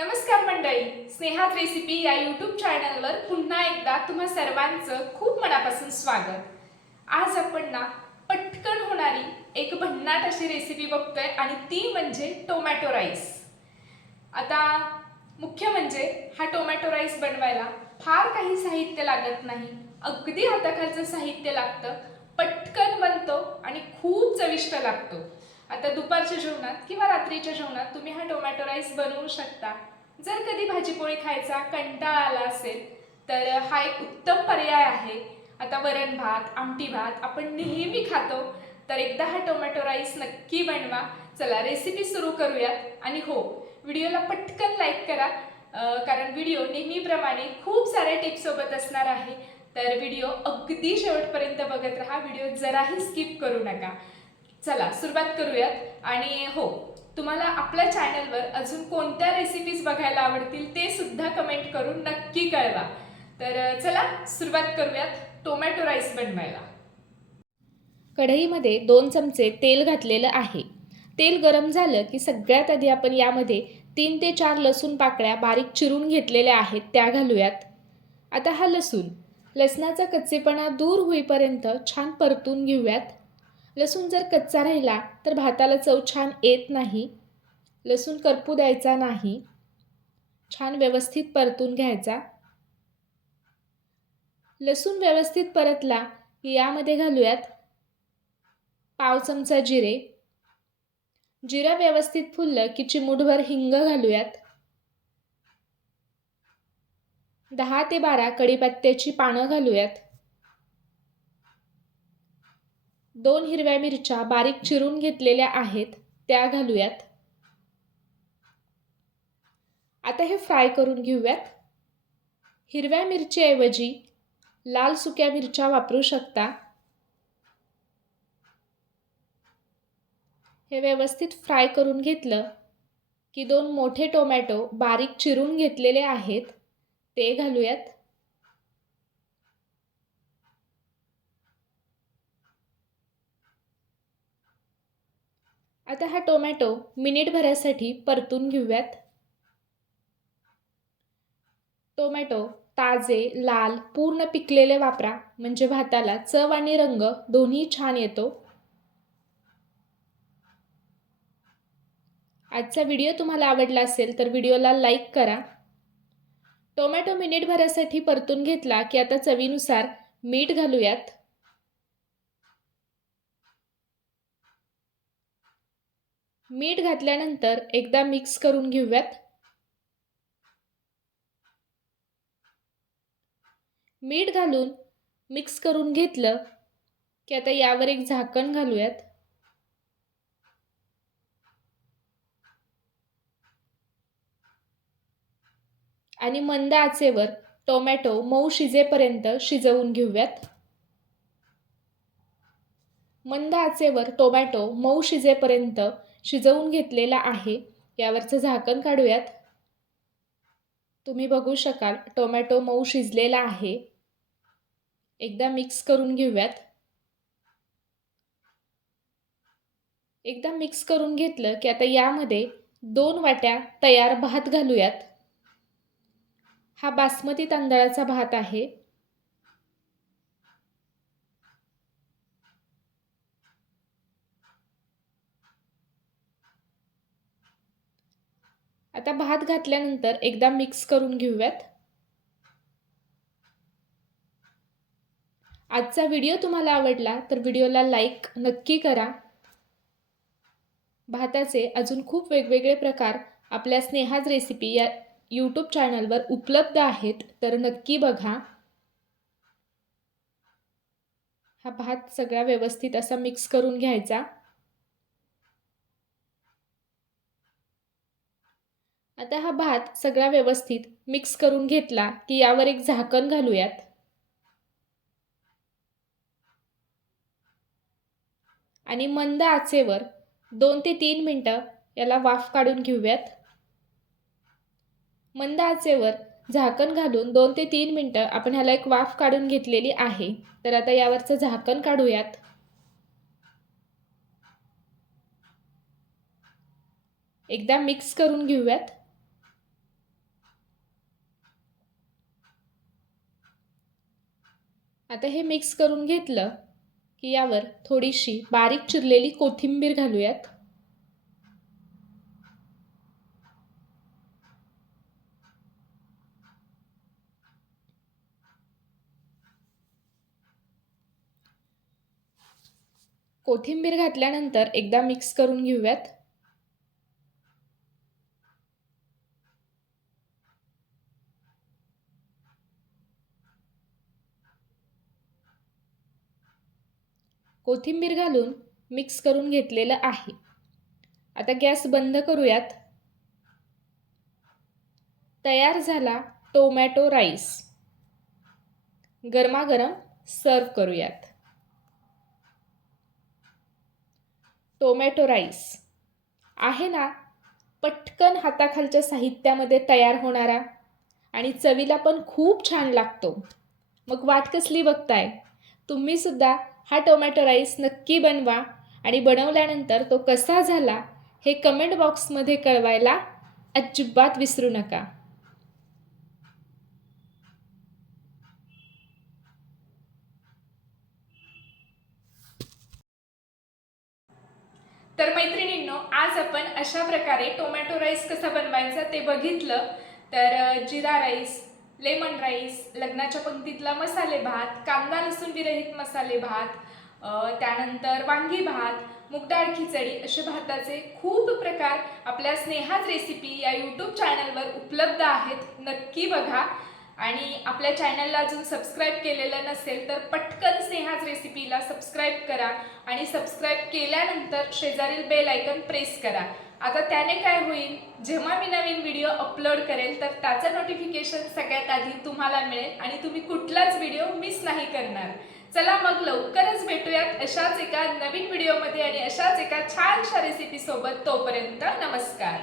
नमस्कार मंडळी. स्नेहात रेसिपी या यूट्यूब चॅनलवर पुन्हा एकदा तुम्हा सर्वांचं खूप मनापासून स्वागत. आज आपण ना पटकन होणारी एक भन्नाट अशी रेसिपी बघतोय आणि ती म्हणजे टोमॅटो राईस आता मुख्य म्हणजे हा टोमॅटो राईस बनवायला फार काही साहित्य लागत नाही. अगदी हाताखालचं साहित्य लागतं पटकन बनतो आणि खूप चविष्ट लागतो. आता दुपारच्या जेवणात किंवा रात्रीच्या जेवणात तुम्ही हा टोमॅटो राईस बनवू शकता. जर कधी भाजीपोळी खायचा कंटाळा आला असेल तर हा एक उत्तम पर्याय आहे. आता वरण भात आमटी भात आपण नेहमी खातो तर एकदा हा टोमॅटो राईस नक्की बनवा. चला रेसिपी सुरू करूयात. आणि हो व्हिडिओला पटकन लाईक करा कारण व्हिडिओ नेहमीप्रमाणे खूप साऱ्या टिप्ससोबत असणार आहे. तर व्हिडिओ अगदी शेवटपर्यंत बघत राहा. व्हिडिओ जराही स्किप करू नका. चला सुरुवात करूयात. आणि हो तुम्हाला आपल्या चॅनलवर अजून कोणत्या रेसिपीज बघायला आवडतील ते सुद्धा कमेंट करून नक्की कळवा. तर चला सुरुवात करूयात. टोमॅटो राईस बनवायला. कढईमध्ये दोन चमचे तेल घातलेलं आहे. तेल गरम झालं की सगळ्यात आधी आपण यामध्ये तीन ते चार लसूण पाकळ्या बारीक चिरून घेतलेल्या आहेत त्या घालूयात. आता हा लसूण लसणाचा कच्चेपणा दूर होईपर्यंत छान परतून घेऊयात. लसूण जर कच्चा राहिला तर भाताला चव छान येत नाही. लसूण करपू द्यायचा नाही. छान व्यवस्थित परतून घ्यायचा. लसूण व्यवस्थित परतला की यामध्ये घालूयात पाव चमचा जिरे. जिरा व्यवस्थित फुललं की चिमूटभर हिंग घालूयात. दहा ते बारा कडीपत्त्याची पानं घालूयात. दोन हिरव्या मिरच्या बारीक चिरून घेतलेल्या आहेत त्या घालूयात. आता हे फ्राय करून घेऊयात. हिरव्या मिरचीऐवजी लाल सुक्या मिरच्या वापरू शकता. हे व्यवस्थित फ्राय करून घेतलं की दोन मोठे टोमॅटो बारीक चिरून घेतलेले आहेत ते घालूयात. आता हा टोमॅटो मिनिटभरासाठी परतून घेऊयात. टोमॅटो ताजे लाल पूर्ण पिकलेले वापरा. म्हणजे भाताला चव आणि रंग दोन्ही छान येतो. आजचा व्हिडिओ तुम्हाला आवडला असेल तर व्हिडिओला लाईक करा. टोमॅटो मिनिटभरासाठी परतून घेतला की आता चवीनुसार मीठ घालूयात. मीठ घातल्यानंतर एकदा मिक्स करून घेऊयात. मीठ घालून मिक्स करून घेतलं की आता यावर एक झाकण घालूयात. आणि मंद आचेवर टोमॅटो मऊ शिजेपर्यंत शिजवून घेऊयात. मंद आचेवर टोमॅटो मऊ शिजेपर्यंत शिजवून घेतलेला आहे. यावरचं झाकण काढूयात. तुम्ही बघू शकाल टोमॅटो मऊ शिजलेला आहे. एकदा मिक्स करून घेऊयात. एकदा मिक्स करून घेतलं की आता यामध्ये दोन वाट्या तयार भात घालूयात. हा बासमती तांदळाचा भात आहे. आता भात घातल्यानंतर एकदा मिक्स करून घेऊयात. आजचा व्हिडिओ तुम्हाला आवडला तर व्हिडिओला लाईक नक्की करा. भाताचे अजून खूप वेगवेगळे प्रकार आपल्या स्नेहाज रेसिपी या यूट्यूब चॅनलवर उपलब्ध आहेत तर नक्की बघा. हा भात सगळा व्यवस्थित असा मिक्स करून घ्यायचा. आता हा भात सगळा व्यवस्थित मिक्स करून घेतला की यावर एक झाकण घालूयात. आणि मंद आचेवर दोन ते तीन मिनटं याला वाफ काढून घेऊयात. मंद आचेवर झाकण घालून दोन ते तीन मिनटं आपण ह्याला एक वाफ काढून घेतलेली आहे. तर आता यावरचं झाकण काढूयात. एकदा मिक्स करून घेऊयात. आता हे मिक्स करून घेतलं की यावर थोडीशी बारीक चिरलेली कोथिंबीर घालूयात. कोथिंबीर घातल्यानंतर एकदा मिक्स करून घेऊयात. कोथिंबीर घालून मिक्स करून घेतलेलं आहे. आता गॅस बंद करूयात. तयार झाला टोमॅटो राईस. गरमागरम सर्व करूयात. Tomato rice. आहे ना पटकन हाताखालच्या साहित्यामध्ये तयार होणारा आणि चवीला पण खूप छान लागतो. मग वाट कसली बघताय? तुम्हीसुद्धा हा टोमॅटो राईस नक्की बनवा आणि बनवल्यानंतर तो कसा झाला हे कमेंट बॉक्समध्ये कळवायला अजिबात विसरू नका. तर मैत्रिणींनो आज आपण अशा प्रकारे टोमॅटो राईस कसा बनवायचा ते बघितलं. तर जिरा राईस लेमन राईस लग्नाच्या पंक्तीतला मसाले भात कांदा लसूण विरहित मसाले भात त्यानंतर वांगी भात मुगडाळ खिचडी असे भाताचे खूप प्रकार आपल्या स्नेहाच रेसिपी या यूट्यूब चॅनलवर उपलब्ध आहेत. नक्की बघा. आणि आपल्या चॅनलला अजून सबस्क्राईब केलेलं नसेल तर पटकन स्नेहाज रेसिपीला सबस्क्राईब करा आणि सबस्क्राईब केल्यानंतर शेजारील बेल आयकन प्रेस करा. आता त्याने काय होईल? जेव्हा मी नवीन व्हिडिओ अपलोड करेल तर त्याचं नोटिफिकेशन सगळ्यात आधी तुम्हाला मिळेल आणि तुम्ही कुठलाच व्हिडिओ मिस नाही करणार. चला मग लवकरच भेटूयात अशाच एका नवीन व्हिडिओमध्ये आणि अशाच एका छानशा रेसिपीसोबत तोपर्यंत नमस्कार.